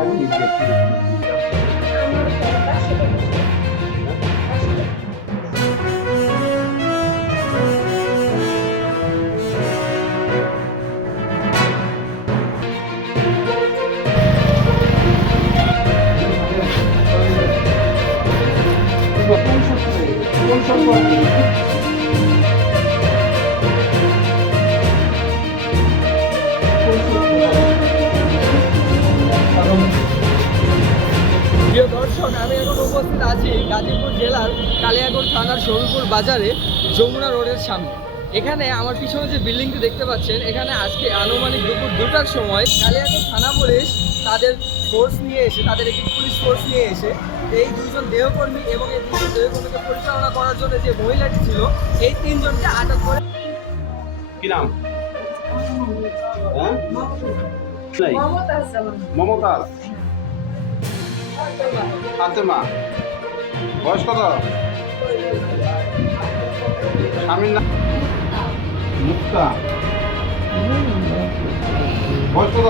yardım edeceksiniz? Konuşalım. Konuşalım. Thank you. Gazipur জেলার কালিয়াগড় থানার শরীরপুর বাজারে যমুনা রোডের সামনে। এখানে আমার পিছনে যে বিল্ডিংটি দেখতে পাচ্ছেন এখানে আজকে আনুমানিক দুপুর দুটার সময় কালিয়াগড় থানা পুলিশ তাদের ফোর্স নিয়ে এসে তাদের একটি পুলিশ ফোর্স নিয়ে এসে এই দুইজন দেহকর্মী এবং এই দুজন দেহকর্মীকে পরিচালনা করার জন্য যে মহিলাটি ছিল এই তিনজনকে আটক করে কি নাম? হ্যাঁ? নাই মমতাজ। ফাতেমা বয়স কত? স্বামীর নাম? মুক্তা। বয়স কত?